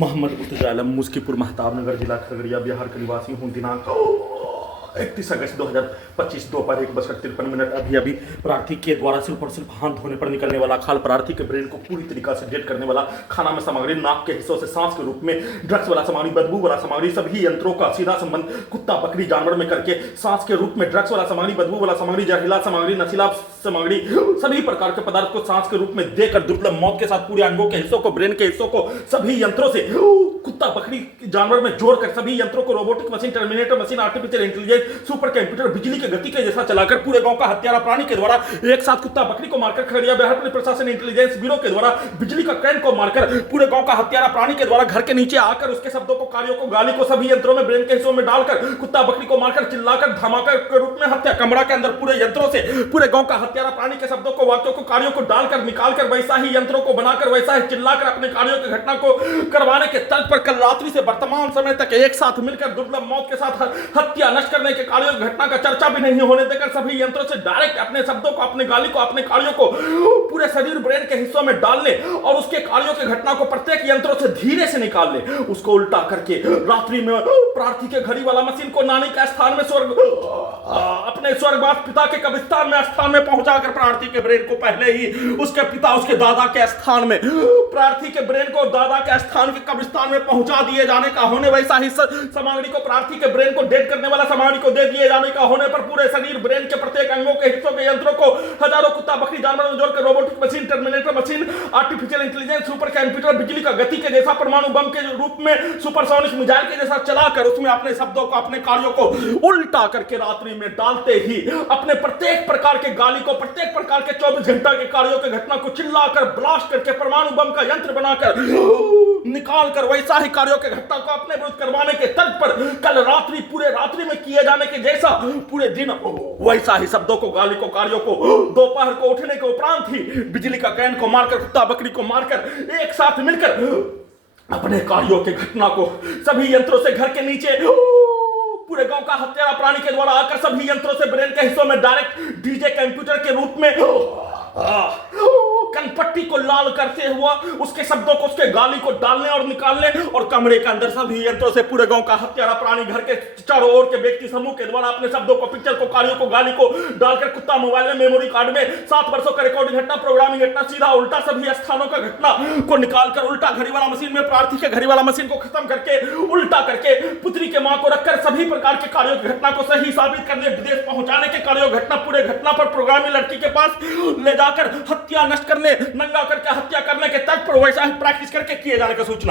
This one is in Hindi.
मोहम्मद मुतजालम मुस्कीपुर महताब नगर जिला खगड़िया बिहार के निवासी हूँ। दिनांक 31 अगस्त 2025 दोपहर 1:53 अभी प्रार्थी के द्वारा सिर्फ और सिर्फ हाथ धोने पर निकलने वाला खाल, प्रार्थी के ब्रेन को पूरी तरीका से डेड करने वाला खाना में सामग्री, नाक के हिस्सों से सांस के रूप में ड्रग्स वाला सामग्री, बदबू वाला सामग्री, सभी यंत्रों का सीधा संबंध कुत्ता बकरी जानवर में करके सांस के रूप में ड्रग्स वाला सामग्री, बदबू वाला सामग्री, जहरीला सामग्री, नशीला सामग्री, सभी प्रकार के पदार्थ को सांस के रूप में देकर दुर्लभ मौत के साथ पूरे अंगों के हिस्सों को, ब्रेन के हिस्सों को सभी यंत्रों से कुत्ता बकरी जानवर में जोड़कर सभी यंत्रों को robotic machine, terminator machine, artificial intelligence, super computer, बिजली के गति के जैसा चलाकर पूरे गांव का हत्यारा प्राणी के द्वारा एक साथ कुत्ता बकरी को मारकर खगड़िया बिहार पुलिस प्रशासन इंटेलिजेंस ब्यूरो के द्वारा बिजली का क्रैन को मारकर पूरे गांव का हत्यारा प्राणी के द्वारा घर के नीचे आकर उसके शब्दों को, कार्यों को, गाली को सभी यंत्रों में, ब्रेन के हिस्सों में डालकर कुत्ता बकरी को मारकर चिल्लाकर धमाका के रूप में हत्या, कमरा के अंदर पूरे यंत्रों से पूरे गांव का हत्यारा प्राणी के शब्दों को, वाक्यों को, कार्यों को डालकर निकालकर वैसा ही यंत्रों को बनाकर वैसा ही चिल्लाकर अपने कार्यों की घटना को करवाने के तर्ज पर कल रात्रि से वर्तमान समय तक एक साथ मिलकर दुर्लभ मौत के साथ हत्या नष्ट करने के कार्यों की घटना का चर्चा भी नहीं होने देकर सभी यंत्रों से डायरेक्ट अपने शब्दों को, अपने गाली को, अपने कार्यों को पूरे शरीर ब्रेन के हिस्सों में डाल ले और उसके कार्यों की घटना को प्रत्येक यंत्रों से धीरे से निकाल ले, उसको उल्टा करके रात्रि में प्रार्थी के घड़ी वाला मशीन को नानी के स्थान में स्वर्ग अपने स्वर्गवास पिता के कब्रिस्तान में स्थान में पहुंचाकर प्रार्थी के ब्रेन को पहले ही उसके पिता, उसके दादा के स्थान में, प्रार्थी के ब्रेन को दादा के स्थान के कब्रिस्तान में पहुंचा दिए जाने का होने वैसा ही सामग्री को, प्रार्थी के ब्रेन को डेड करने वाला सामग्री को दे दिए जाने का होने पर पूरे शरीर ब्रेन के प्रत्येक अंगों के हिस्सों के यंत्रों को हजारों कुत्ता बकरी जानवर में जोड़कर robotic machine, terminator machine, artificial intelligence, super computer, बिजली का गति के जैसा परमाणु बम के रूप में सुपरसोनिक मिसाइल के जैसा चलाकर उसमें अपने शब्दों को, अपने कार्यों को उल्टा करके रात्रि में डालते ही अपने प्रत्येक प्रकार के गाली को, प्रत्येक प्रकार के 24 घंटा के कार्यों के घटना को चिल्लाकर ब्लास्ट करके परमाणु बम का यंत्र बनाकर निकालकर वैसा ही कार्यों के घटना को अपने विरुद्ध करवाने के तर्ज पर कल रात्रि पूरे रात्रि में किए जाने के जैसा पूरे दिन वैसा ही शब्दों को, गाली को, कार्यों को दोपहर को उठने के उपरांत ही बिजली का क्रैन को मारकर, कुत्ता बकरी को मारकर एक साथ मिलकर अपने कार्यों के घटना को सभी यंत्रों से घर के नीचे पूरे गांव का हत्यारा प्राणी के द्वारा आकर सभी यंत्रों से ब्रेन के हिस्सों में डायरेक्ट डीजे कंप्यूटर के रूप में कनपट्टी को लाल करते हुआ उसके शब्दों को, उसके गाली को डालने और निकालने और कमरे के अंदर सभी यंत्रों से पूरे गांव का हत्यारा प्राणी घर के चारों ओर के व्यक्ति समूह के द्वारा अपने शब्दों को, पिक्चर को, कार्यों को, गाली को डालकर कुत्ता मोबाइल में, मेमोरी कार्ड में 7 वर्षों का रिकॉर्डिंग घटना, प्रोग्रामिंग घटना, सीधा उल्टा सभी स्थानों का घटना को निकालकर उल्टा घड़ी वाला मशीन में प्रार्थी के घड़ी वाला मशीन को खत्म करके उल्टा करके पुत्री के मां को रखकर सभी प्रकार के कार्यों की घटना को सही साबित करने, विदेश पहुंचाने के कार्यों घटना पूरे घटना पर प्रोग्रामिंग लड़की के पास ले जाकर हत्या नष्ट करने, नंगा करके हत्या करने के तर्ज पर वैसा ही प्रैक्टिस करके किए जाने का सूचना।